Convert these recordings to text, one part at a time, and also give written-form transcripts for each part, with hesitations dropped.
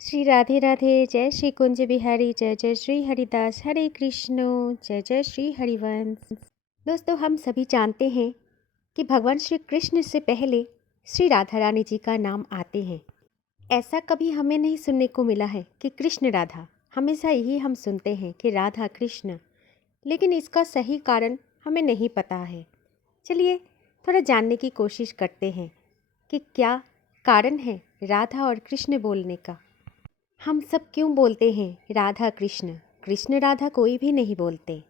श्री राधे राधे। जय श्री कुंज बिहारी। जय जय श्री हरिदास। हरे कृष्ण। जय जय श्री हरिवंश। दोस्तों, हम सभी जानते हैं कि भगवान श्री कृष्ण से पहले श्री राधा रानी जी का नाम आते हैं। ऐसा कभी हमें नहीं सुनने को मिला है कि कृष्ण राधा। हमेशा यही हम सुनते हैं कि राधा कृष्ण, लेकिन इसका सही कारण हमें नहीं पता है। चलिए थोड़ा जानने की कोशिश करते हैं कि क्या कारण है राधा और कृष्ण बोलने का। हम सब क्यों बोलते हैं राधा कृष्ण, कृष्ण राधा कोई भी नहीं बोलते।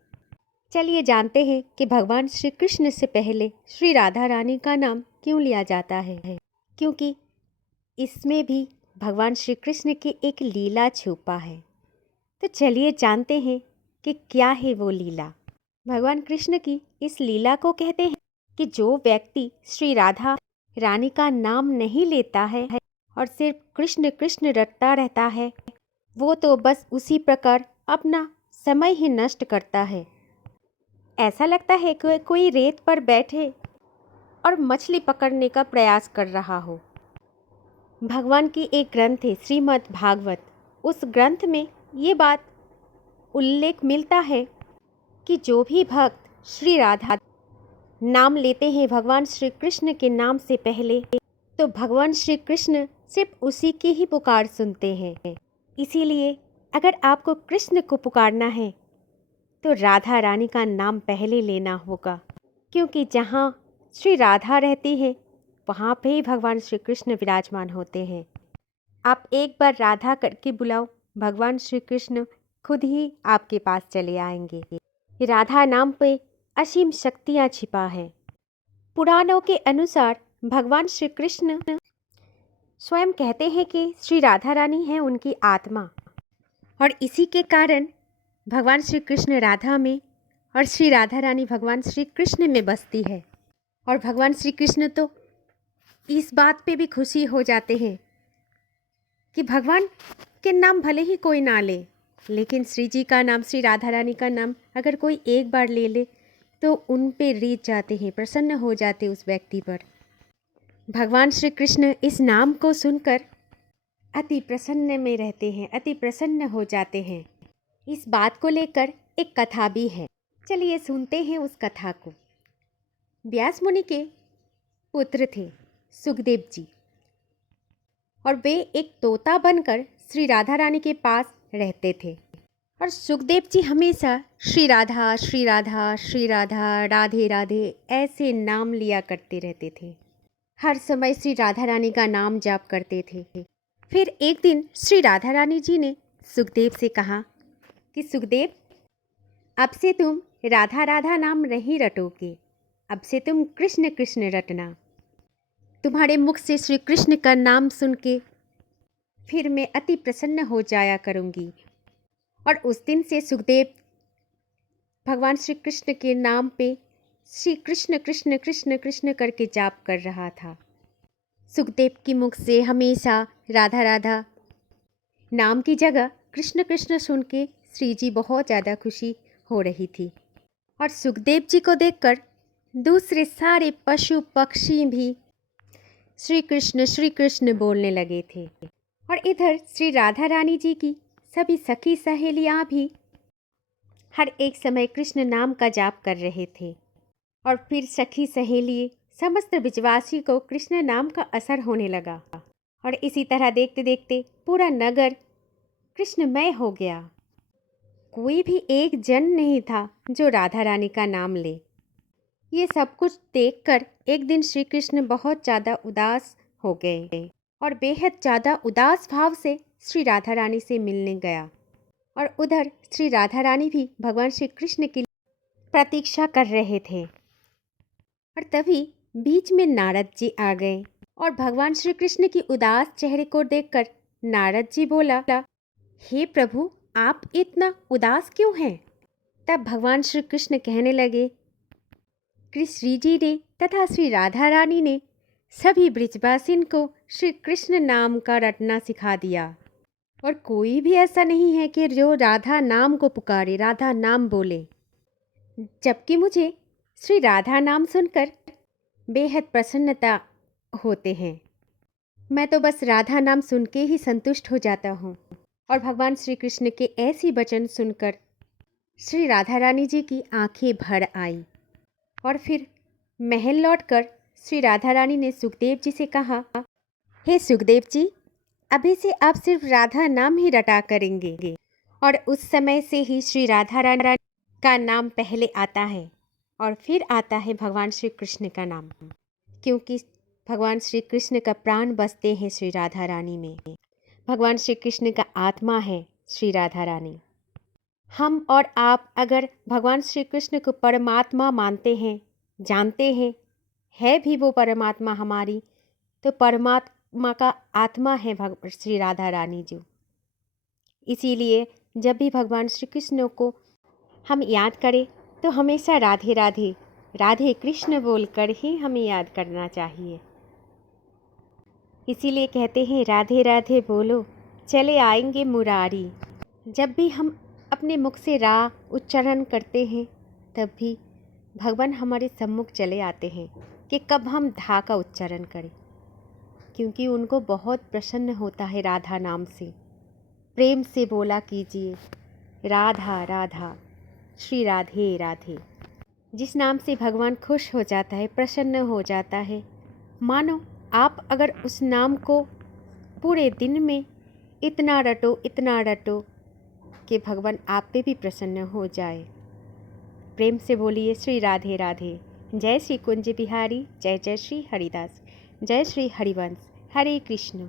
चलिए जानते हैं कि भगवान श्री कृष्ण से पहले श्री राधा रानी का नाम क्यों लिया जाता है। क्योंकि इसमें भी भगवान श्री कृष्ण की एक लीला छुपा है। तो चलिए जानते हैं कि क्या है वो लीला। भगवान कृष्ण की इस लीला को कहते हैं कि जो व्यक्ति श्री राधा रानी का नाम नहीं लेता है और सिर्फ कृष्ण कृष्ण रटता रहता है, वो तो बस उसी प्रकार अपना समय ही नष्ट करता है। ऐसा लगता है कि कोई रेत पर बैठे और मछली पकड़ने का प्रयास कर रहा हो। भगवान की एक ग्रंथ है श्रीमद् भागवत। उस ग्रंथ में ये बात उल्लेख मिलता है कि जो भी भक्त श्री राधा नाम लेते हैं भगवान श्री कृष्ण के नाम से पहले, तो भगवान श्री कृष्ण सिर्फ उसी की ही पुकार सुनते हैं। इसीलिए अगर आपको कृष्ण को पुकारना है तो राधा रानी का नाम पहले लेना होगा, क्योंकि जहाँ श्री राधा रहती है वहाँ पे ही भगवान श्री कृष्ण विराजमान होते हैं। आप एक बार राधा करके बुलाओ, भगवान श्री कृष्ण खुद ही आपके पास चले आएंगे। राधा नाम पे असीम शक्तियाँ छिपा है। पुराणों के अनुसार भगवान श्री कृष्ण स्वयं कहते हैं कि श्री राधा रानी है उनकी आत्मा, और इसी के कारण भगवान श्री कृष्ण राधा में और श्री राधा रानी भगवान श्री कृष्ण में बसती है। और भगवान श्री कृष्ण तो इस बात पे भी खुशी हो जाते हैं कि भगवान के नाम भले ही कोई ना ले, लेकिन श्री जी का नाम, श्री राधा रानी का नाम अगर कोई एक बार ले ले तो उन पे रीझ जाते हैं, प्रसन्न हो जाते उस व्यक्ति पर। भगवान श्री कृष्ण इस नाम को सुनकर अति प्रसन्न में रहते हैं, अति प्रसन्न हो जाते हैं। इस बात को लेकर एक कथा भी है। चलिए सुनते हैं उस कथा को। व्यास मुनि के पुत्र थे सुखदेव जी, और वे एक तोता बनकर श्री राधा रानी के पास रहते थे। और सुखदेव जी हमेशा श्री राधा श्री राधा श्री राधा राधे राधे ऐसे नाम लिया करते रहते थे। हर समय श्री राधा रानी का नाम जाप करते थे। फिर एक दिन श्री राधा रानी जी ने सुखदेव से कहा कि सुखदेव, अब से तुम राधा राधा नाम नहीं रटोगे, अब से तुम कृष्ण कृष्ण रटना। तुम्हारे मुख से श्री कृष्ण का नाम सुन के फिर मैं अति प्रसन्न हो जाया करूँगी। और उस दिन से सुखदेव भगवान श्री कृष्ण के नाम पे श्री कृष्ण कृष्ण कृष्ण कृष्ण करके जाप कर रहा था। सुखदेव की मुख से हमेशा राधा राधा नाम की जगह कृष्ण कृष्ण सुन के श्री जी बहुत ज़्यादा खुशी हो रही थी। और सुखदेव जी को देखकर दूसरे सारे पशु पक्षी भी श्री कृष्ण बोलने लगे थे। और इधर श्री राधा रानी जी की सभी सखी सहेलियाँ भी हर एक समय कृष्ण नाम का जाप कर रहे थे। और फिर सखी सहेली समस्त ब्रजवासी को कृष्ण नाम का असर होने लगा, और इसी तरह देखते देखते पूरा नगर कृष्णमय हो गया। कोई भी एक जन नहीं था जो राधा रानी का नाम ले। ये सब कुछ देखकर एक दिन श्री कृष्ण बहुत ज़्यादा उदास हो गए, और बेहद ज़्यादा उदास भाव से श्री राधा रानी से मिलने गया। और उधर श्री राधा रानी भी भगवान श्री कृष्ण की प्रतीक्षा कर रहे थे। और तभी बीच में नारद जी आ गए, और भगवान श्री कृष्ण की उदास चेहरे को देखकर नारद जी बोला, हे प्रभु, आप इतना उदास क्यों हैं? तब भगवान श्री कृष्ण कहने लगे कि श्री जी ने तथा श्री राधा रानी ने सभी ब्रजवासिन को श्री कृष्ण नाम का रटना सिखा दिया, और कोई भी ऐसा नहीं है कि जो राधा नाम को पुकारे, राधा नाम बोले। जबकि मुझे श्री राधा नाम सुनकर बेहद प्रसन्नता होते हैं। मैं तो बस राधा नाम सुन के ही संतुष्ट हो जाता हूँ। और भगवान श्री कृष्ण के ऐसी वचन सुनकर श्री राधा रानी जी की आंखें भर आईं। और फिर महल लौटकर श्री राधा रानी ने सुखदेव जी से कहा, हे सुखदेव जी, अभी से आप सिर्फ राधा नाम ही रटा करेंगे। और उस समय से ही श्री राधा रानी का नाम पहले आता है और फिर आता है भगवान श्री कृष्ण का नाम, क्योंकि भगवान श्री कृष्ण का प्राण बसते हैं श्री राधा रानी में। भगवान श्री कृष्ण का आत्मा है श्री राधा रानी। हम और आप अगर भगवान श्री कृष्ण को परमात्मा मानते हैं, जानते हैं, है भी वो परमात्मा हमारी, तो परमात्मा का आत्मा है श्री राधा रानी जी। इसीलिए जब भी भगवान श्री कृष्ण को हम याद करें तो हमेशा राधे राधे, राधे कृष्ण बोलकर ही हमें याद करना चाहिए। इसीलिए कहते हैं राधे राधे बोलो चले आएंगे मुरारी। जब भी हम अपने मुख से रा उच्चारण करते हैं तब भी भगवान हमारे सम्मुख चले आते हैं कि कब हम धा का उच्चारण करें, क्योंकि उनको बहुत प्रसन्न होता है राधा नाम से। प्रेम से बोला कीजिए राधा राधा, श्री राधे राधे। जिस नाम से भगवान खुश हो जाता है, प्रसन्न हो जाता है, मानो आप अगर उस नाम को पूरे दिन में इतना रटो कि भगवान आप पे भी प्रसन्न हो जाए। प्रेम से बोलिए श्री राधे राधे। जय श्री कुंज बिहारी, जय जय श्री हरिदास, जय श्री हरिवंश। हरे कृष्ण।